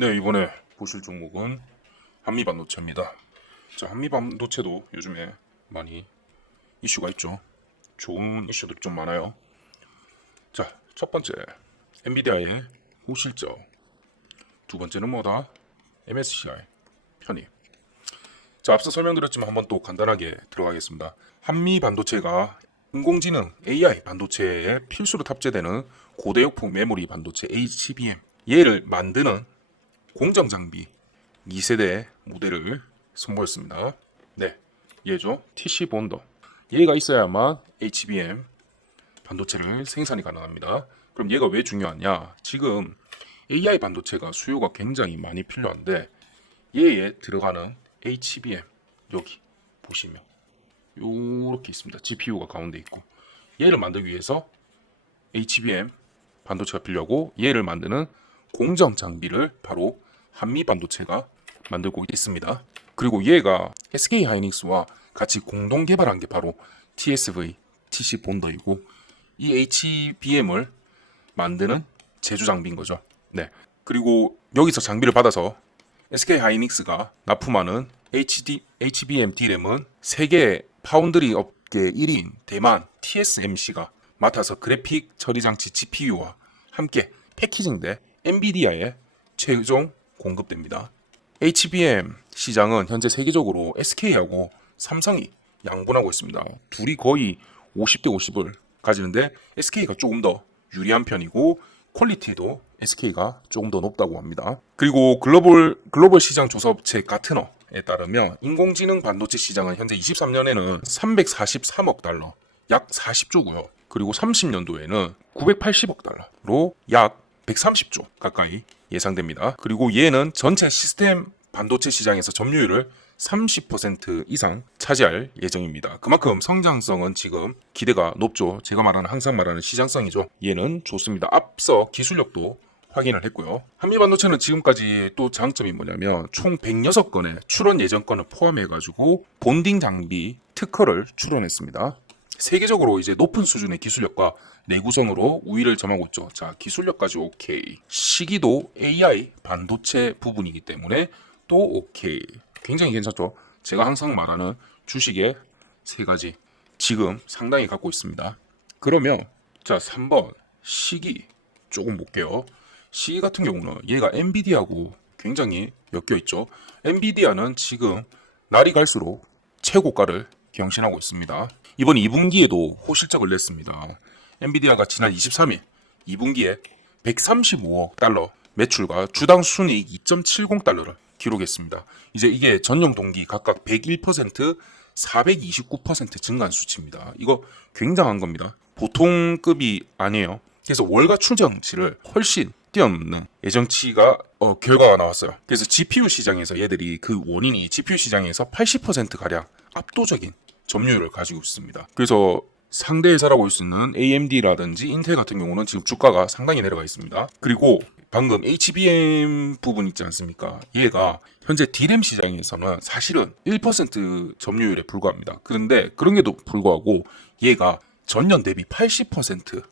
네, 이번에 보실 종목은 한미반도체입니다. 자, 한미반도체도 요즘에 많이 이슈가 있죠. 좋은 이슈들이 좀 많아요. 자, 첫 번째 엔비디아의 호실적, 두 번째는 뭐다? MSCI 편입. 자, 앞서 설명드렸지만 한번 또 간단하게 들어가겠습니다. 한미반도체가 인공지능 AI 반도체에 필수로 탑재되는 고대역폭 메모리 반도체 HBM 얘를 만드는 공정 장비 2세대 모델을 선보였습니다. 네, 얘죠. TC 본더. 얘가 있어야만 HBM 반도체를 생산이 가능합니다. 그럼 얘가 왜 중요하냐? 지금 AI 반도체가 수요가 굉장히 많이 필요한데 얘에 들어가는 HBM 여기 보시면 요렇게 있습니다. GPU가 가운데 있고 얘를 만들기 위해서 HBM 반도체가 필요하고 얘를 만드는 공정 장비를 바로 한미 반도체가 만들고 있습니다. 그리고 얘가 SK 하이닉스와 같이 공동 개발한 게 바로 TSV, TC 본더이고 이 HBM을 만드는 제조 장비인 거죠. 네. 그리고 여기서 장비를 받아서 SK 하이닉스가 납품하는 HBM D램은 세계 파운드리 업계 1위인 대만 TSMC가 맡아서 그래픽 처리 장치 GPU와 함께 패키징돼 엔비디아에 최종 공급됩니다. HBM 시장은 현재 세계적으로 SK하고 삼성이 양분하고 있습니다. 둘이 거의 50대 50을 가지는데 SK가 조금 더 유리한 편이고 퀄리티도 SK가 조금 더 높다고 합니다. 그리고 글로벌 시장 조사 업체 가트너에 따르면 인공지능 반도체 시장은 현재 23년에는 343억 달러, 약 40조고요. 그리고 30년도에는 980억 달러로 약 130조 가까이 예상됩니다. 그리고 얘는 전체 시스템 반도체 시장에서 점유율을 30% 이상 차지할 예정입니다. 그만큼 성장성은 지금 기대가 높죠. 제가 항상 말하는 시장성이죠. 얘는 좋습니다. 앞서 기술력도 확인을 했고요. 한미반도체는 지금까지 또 장점이 뭐냐면 총 106건의 출원 예정 건을 포함해가지고 본딩 장비 특허를 출원했습니다. 세계적으로 이제 높은 수준의 기술력과 내구성으로 우위를 점하고 있죠. 자, 기술력까지 오케이. 시기도 AI 반도체 부분이기 때문에 또 오케이. 굉장히 괜찮죠. 제가 항상 말하는 주식의 세 가지 지금 상당히 갖고 있습니다. 그러면 자 3번 시기 조금 볼게요. 시기 같은 경우는 얘가 엔비디아하고 굉장히 엮여 있죠. 엔비디아는 지금 날이 갈수록 최고가를 경신하고 있습니다. 이번 2분기에도 호실적을 냈습니다. 엔비디아가 지난 23일 2분기에 135억 달러 매출과 주당 순이익 2.70달러를 기록했습니다. 이제 이게 전년 동기 각각 101%, 429% 증가한 수치입니다. 이거 굉장한 겁니다. 보통급이 아니에요. 그래서 월가 출정치를 훨씬 뛰어넘는 예정치가 결과가 나왔어요. 그래서 GPU 시장에서 얘들이 그 원인이 GPU 시장에서 80%가량 압도적인 점유율을 가지고 있습니다. 그래서 상대 회사라고 할 수 있는 AMD라든지 인텔 같은 경우는 지금 주가가 상당히 내려가 있습니다. 그리고 방금 HBM 부분 있지 않습니까? 얘가 현재 D램 시장에서는 사실은 1% 점유율에 불과합니다. 그런데 그런데도 불구하고 얘가 전년 대비 80%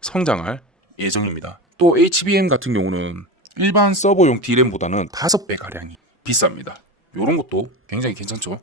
성장할 예정입니다. 또 HBM 같은 경우는 일반 서버용 D램보다는 5배 가량이 비쌉니다. 이런 것도 굉장히 괜찮죠.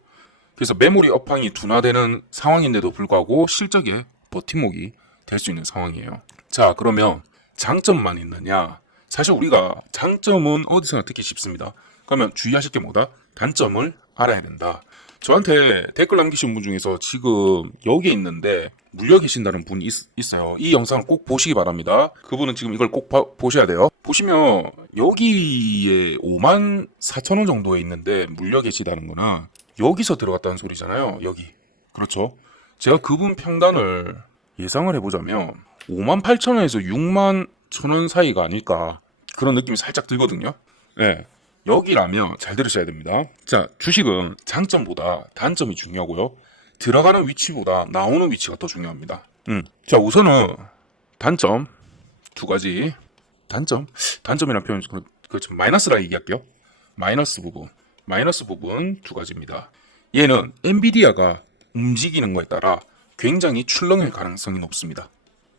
그래서 메모리 업황이 둔화되는 상황인데도 불구하고 실적에 버팀목이 될 수 있는 상황이에요. 자, 그러면 장점만 있느냐? 사실 우리가 장점은 어디서나 듣기 쉽습니다. 그러면 주의하실 게 뭐다? 단점을 알아야 된다. 저한테 댓글 남기신 분 중에서 지금 여기에 있는데 물려 계신다는 분이 있어요. 이 영상을 꼭 보시기 바랍니다. 그분은 지금 이걸 꼭 보셔야 돼요. 보시면 여기에 5만 4천 원 정도에 있는데 물려 계시다는 거는 여기서 들어갔다는 소리잖아요. 여기. 그렇죠. 제가 그분 평단을 예상을 해보자면 5만 8천 원에서 6만 1천 원 사이가 아닐까 그런 느낌이 살짝 들거든요. 네. 여기라면 잘 들으셔야 됩니다. 자, 주식은 장점보다 단점이 중요하고요. 들어가는 위치보다 나오는 위치가 더 중요합니다. 자, 우선은 단점 두 가지. 단점이라는 표현 그렇죠. 마이너스라 얘기할게요. 마이너스 부분 두 가지입니다. 얘는 엔비디아가 움직이는 거에 따라 굉장히 출렁일 가능성이 높습니다.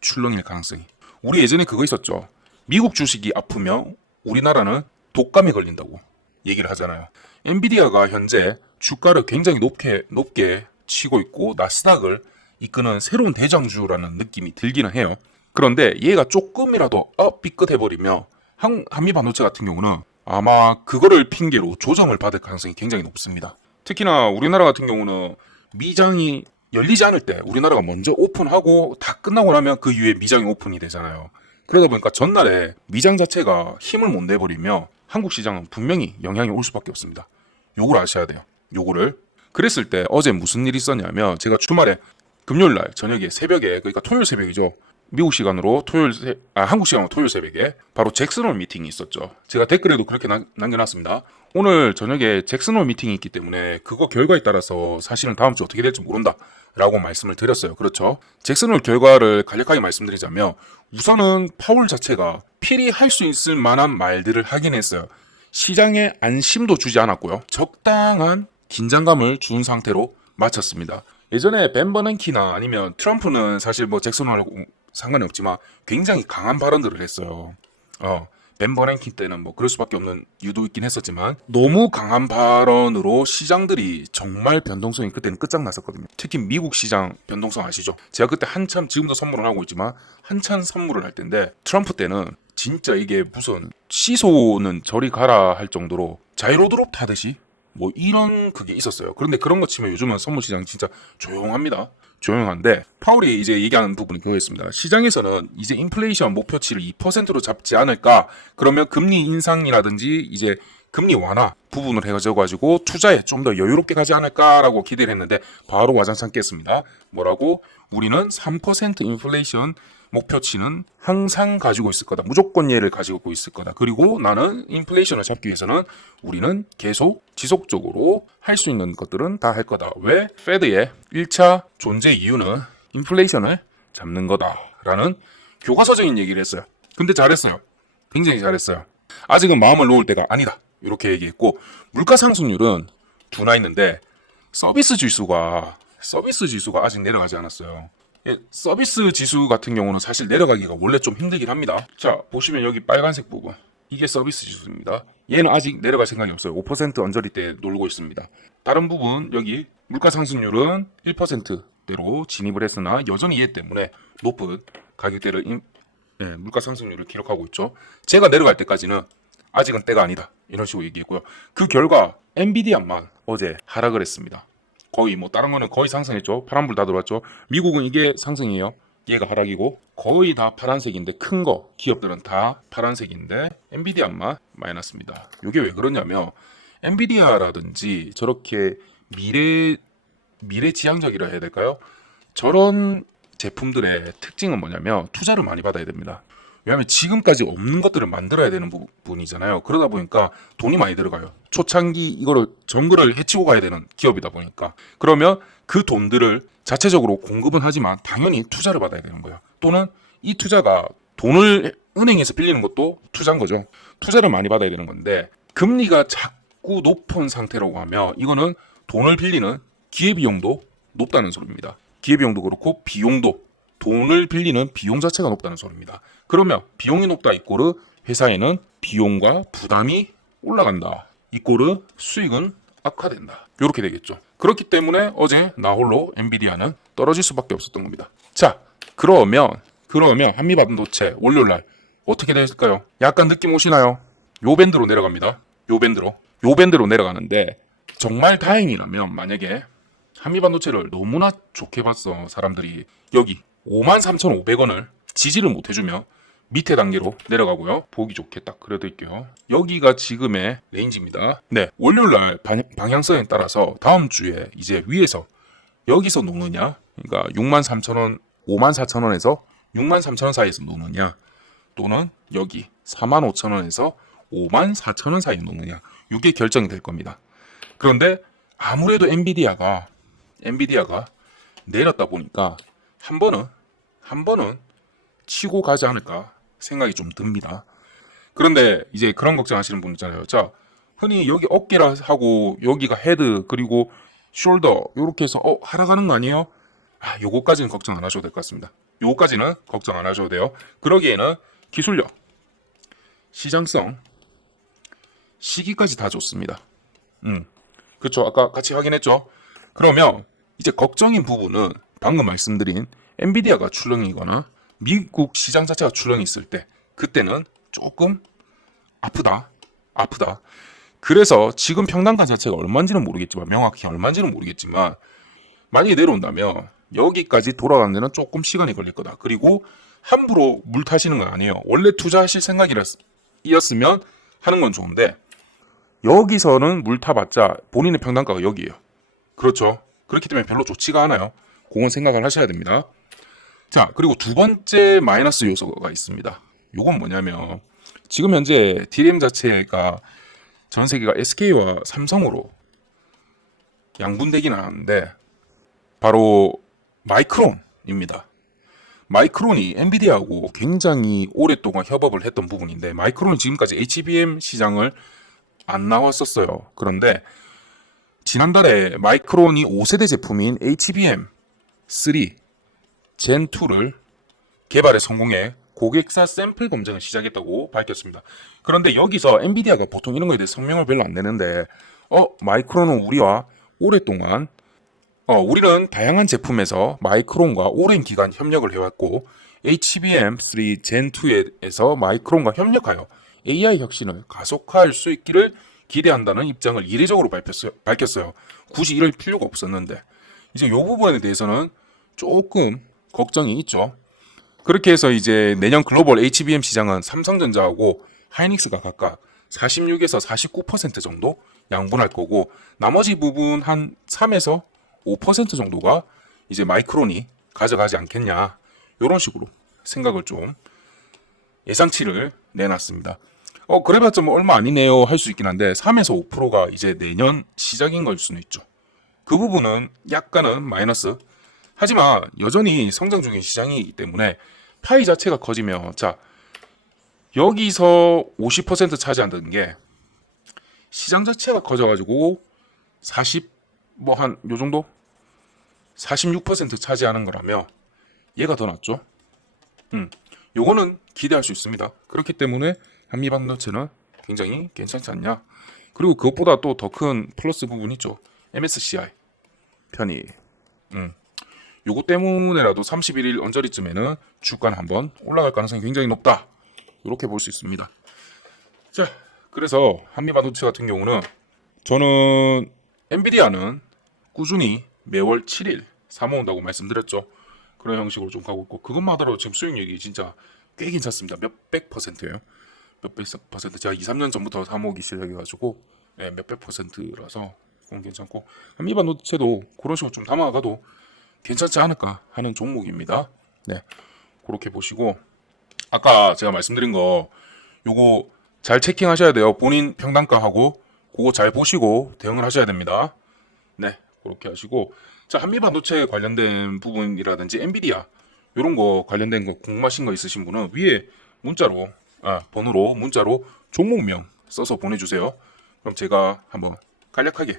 출렁일 가능성이. 우리 예전에 그거 있었죠. 미국 주식이 아프면 우리나라는 독감에 걸린다고 얘기를 하잖아요. 엔비디아가 현재 주가를 굉장히 높게 치고 있고 나스닥을 이끄는 새로운 대장주라는 느낌이 들기는 해요. 그런데 얘가 조금이라도 삐끗해버리면 한미 반도체 같은 경우는 아마 그거를 핑계로 조정을 받을 가능성이 굉장히 높습니다. 특히나 우리나라 같은 경우는 미장이 열리지 않을 때 우리나라가 먼저 오픈하고 다 끝나고 나면 그 이후에 미장이 오픈이 되잖아요. 그러다 보니까 전날에 미장 자체가 힘을 못 내버리며 한국 시장은 분명히 영향이 올 수밖에 없습니다. 요걸 아셔야 돼요. 요거를. 그랬을 때 어제 무슨 일이 있었냐면 제가 주말에 금요일날 저녁에 새벽에 그러니까 토요일 새벽이죠. 미국 시간으로 한국 시간으로 토요일 새벽에 바로 잭슨홀 미팅이 있었죠. 제가 댓글에도 그렇게 남겨놨습니다. 오늘 저녁에 잭슨홀 미팅이 있기 때문에 그거 결과에 따라서 사실은 다음 주 어떻게 될지 모른다 라고 말씀을 드렸어요. 그렇죠. 잭슨홀 결과를 간략하게 말씀드리자면 우선은 파월 자체가 필히 할 수 있을 만한 말들을 하긴 했어요. 시장에 안심도 주지 않았고요. 적당한 긴장감을 준 상태로 마쳤습니다. 예전에 벤 버냉키나 아니면 트럼프는 사실 뭐 잭슨홀하고 상관이 없지만 굉장히 강한 발언들을 했어요. 벤 버냉키 때는 뭐 그럴 수밖에 없는 이유도 있긴 했었지만 너무 강한 발언으로 시장들이 정말 변동성이 그때는 끝장났었거든요. 특히 미국 시장 변동성 아시죠? 제가 그때 한참 지금도 선물을 하고 있지만 한참 선물을 할 때인데 트럼프 때는 진짜 이게 무슨 시소는 저리 가라 할 정도로 자이로드롭 타듯이 뭐 이런 그게 있었어요. 그런데 그런 거 치면 요즘은 선물 시장 진짜 조용합니다. 조용한데 파월이 이제 얘기하는 부분이 그거였습니다. 시장에서는 이제 인플레이션 목표치를 2%로 잡지 않을까? 그러면 금리 인상이라든지 이제 금리 완화 부분을 해가지고 투자에 좀 더 여유롭게 가지 않을까라고 기대를 했는데 바로 와장창 깼습니다. 뭐라고? 우리는 3% 인플레이션 목표치는 항상 가지고 있을 거다. 무조건 얘를 가지고 있을 거다. 그리고 나는 인플레이션을 잡기 위해서는 우리는 계속 지속적으로 할 수 있는 것들은 다 할 거다. 왜? 페드의 1차 존재 이유는 인플레이션을 잡는 거다라는 교과서적인 얘기를 했어요. 근데 잘했어요. 굉장히 잘했어요. 아직은 마음을 놓을 때가 아니다. 이렇게 얘기했고 물가 상승률은 둔화 있는데 서비스 지수가 아직 내려가지 않았어요. 서비스 지수 같은 경우는 사실 내려가기가 원래 좀 힘들긴 합니다. 자, 보시면 여기 빨간색 부분. 이게 서비스 지수입니다. 얘는 아직 내려갈 생각이 없어요. 5% 언저리대 놀고 있습니다. 다른 부분 여기 물가 상승률은 1%대로 진입을 했으나 여전히 얘 때문에 높은 가격대를 물가 상승률을 기록하고 있죠. 제가 내려갈 때까지는 아직은 때가 아니다. 이런 식으로 얘기했고요. 그 결과 엔비디아만 어제 하락을 했습니다. 거의 뭐 다른 거는 거의 상승했죠. 파란불 다 들어왔죠. 미국은 이게 상승이에요. 얘가 하락이고 거의 다 파란색인데 큰 거 기업들은 다 파란색인데 엔비디아만 마이너스입니다. 이게 왜 그러냐면 엔비디아라든지 저렇게 미래지향적이라 해야 될까요? 저런 제품들의 특징은 뭐냐면 투자를 많이 받아야 됩니다. 왜냐하면 지금까지 없는 것들을 만들어야 되는 부분이잖아요. 그러다 보니까 돈이 많이 들어가요. 초창기 이거를 정글을 해치고 가야 되는 기업이다 보니까 그러면 그 돈들을 자체적으로 공급은 하지만 당연히 투자를 받아야 되는 거예요. 또는 이 투자가 돈을 은행에서 빌리는 것도 투자인 거죠. 투자를 많이 받아야 되는 건데 금리가 자꾸 높은 상태라고 하면 이거는 돈을 빌리는 기회비용도 높다는 소리입니다. 기회비용도 그렇고 비용도 돈을 빌리는 비용 자체가 높다는 소리입니다. 그러면 비용이 높다 이꼬르 회사에는 비용과 부담이 올라간다. 이꼬르 수익은 악화된다. 이렇게 되겠죠. 그렇기 때문에 어제 나 홀로 엔비디아는 떨어질 수밖에 없었던 겁니다. 자, 그러면 한미반도체 월요일날 어떻게 될까요? 약간 느낌 오시나요? 요 밴드로 내려갑니다. 요 밴드로 내려가는데 정말 다행이라면 만약에 한미반도체를 너무나 좋게 봤어 사람들이 여기 53,500원을 지지를 못 해주면 밑에 단계로 내려가고요. 보기 좋게 딱 그려드릴게요. 여기가 지금의 레인지입니다. 네, 월요일날 방향성에 따라서 다음 주에 이제 위에서 여기서 노느냐, 그러니까 63,000원, 54,000원에서 63,000원 사이에서 노느냐, 또는 여기 45,000원에서 54,000원 사이에 노느냐, 이게 결정이 될 겁니다. 그런데 아무래도 엔비디아가 내렸다 보니까 한 번은 치고 가지 않을까 생각이 좀 듭니다. 그런데 이제 그런 걱정하시는 분 있잖아요. 자, 흔히 여기 어깨라 하고 여기가 헤드 그리고 숄더 이렇게 해서 하락하는 거 아니에요? 요거까지는 걱정 안 하셔도 될 것 같습니다. 요거까지는 걱정 안 하셔도 돼요. 그러기에는 기술력, 시장성, 시기까지 다 좋습니다. 그렇죠. 아까 같이 확인했죠. 그러면 이제 걱정인 부분은 방금 말씀드린 엔비디아가 출렁이거나 미국 시장 자체가 출렁이 있을 때 그때는 조금 아프다. 그래서 지금 평단가 자체가 얼마인지는 모르겠지만 명확히 얼마인지는 모르겠지만 많이 내려온다면 여기까지 돌아가는 데는 조금 시간이 걸릴 거다. 그리고 함부로 물 타시는 건 아니에요. 원래 투자하실 생각이었으면 하는 건 좋은데 여기서는 물 타봤자 본인의 평단가가 여기예요. 그렇죠. 그렇기 때문에 별로 좋지가 않아요. 그건 생각을 하셔야 됩니다. 자, 그리고 두 번째 마이너스 요소가 있습니다. 요건 뭐냐면 지금 현재 DRAM 자체가 전 세계가 SK와 삼성으로 양분되긴 하는데 바로 마이크론입니다. 마이크론이 엔비디아하고 굉장히 오랫동안 협업을 했던 부분인데 마이크론이 지금까지 HBM 시장을 안 나왔었어요. 그런데 지난달에 마이크론이 5세대 제품인 HBM3 젠2를 개발에 성공해 고객사 샘플 검증을 시작했다고 밝혔습니다. 그런데 여기서 엔비디아가 보통 이런 거에 대해 성명을 별로 안 내는데 마이크론은 우리와 오랫동안 우리는 다양한 제품에서 마이크론과 오랜 기간 협력을 해왔고 HBM3 젠2에서 마이크론과 협력하여 AI 혁신을 가속화할 수 있기를 기대한다는 입장을 이례적으로 밝혔어요. 굳이 이럴 필요가 없었는데 이제 이 부분에 대해서는 조금 걱정이 있죠. 그렇게 해서 이제 내년 글로벌 HBM 시장은 삼성전자하고 하이닉스가 각각 46에서 49% 정도 양분할 거고 나머지 부분 한 3에서 5% 정도가 이제 마이크론이 가져가지 않겠냐 이런 식으로 생각을 좀 예상치를 내놨습니다. 그래봤자 뭐 얼마 아니네요 할 수 있긴 한데 3에서 5%가 이제 내년 시작인 걸 수는 있죠. 그 부분은 약간은 마이너스. 하지만 여전히 성장 중인 시장이기 때문에 파이 자체가 커지면 자 여기서 50% 차지한다는 게 시장 자체가 커져가지고 40 뭐 한 요 정도 46% 차지하는 거라며 얘가 더 낫죠. 요거는 기대할 수 있습니다. 그렇기 때문에 한미반도체는 굉장히 괜찮지 않냐. 그리고 그것보다 또 더 큰 플러스 부분이 있죠. MSCI 편이 요거 때문에라도 31일 언저리쯤에는 주가는 한번 올라갈 가능성이 굉장히 높다. 이렇게 볼 수 있습니다. 자, 그래서 한미반도체 같은 경우는 저는 엔비디아는 꾸준히 매월 7일 사모은다고 말씀드렸죠. 그런 형식으로 좀 가고 있고 그것마저도 지금 수익률이 진짜 꽤 괜찮습니다. 몇백 %예요. 몇백 %. 제가 2, 3년 전부터 사모으기 시작해가지고 몇백 %라서 그건 괜찮고 한미반도체도 그런 식으로 좀 담아가도 괜찮지 않을까 하는 종목입니다. 네, 그렇게 보시고 아까 제가 말씀드린 거 요거 잘 체킹하셔야 돼요. 본인 평단가하고 그거 잘 보시고 대응을 하셔야 됩니다. 네, 그렇게 하시고 자 한미반도체 관련된 부분이라든지 엔비디아 요런 거 관련된 거 궁금하신 거 있으신 분은 위에 문자로 번호로 문자로 종목명 써서 보내주세요. 그럼 제가 한번 간략하게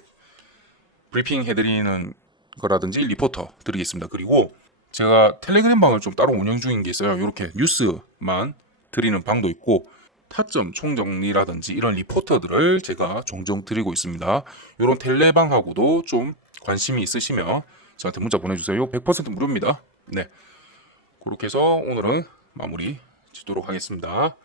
브리핑 해드리는 거라든지 리포터 드리겠습니다. 그리고 제가 텔레그램 방을 좀 따로 운영 중인 게 있어요. 이렇게 뉴스만 드리는 방도 있고 타점 총정리라든지 이런 리포터들을 제가 종종 드리고 있습니다. 이런 텔레방하고도 좀 관심이 있으시면 저한테 문자 보내주세요. 100% 무료입니다. 네, 그렇게 해서 오늘은 마무리 짓도록 하겠습니다.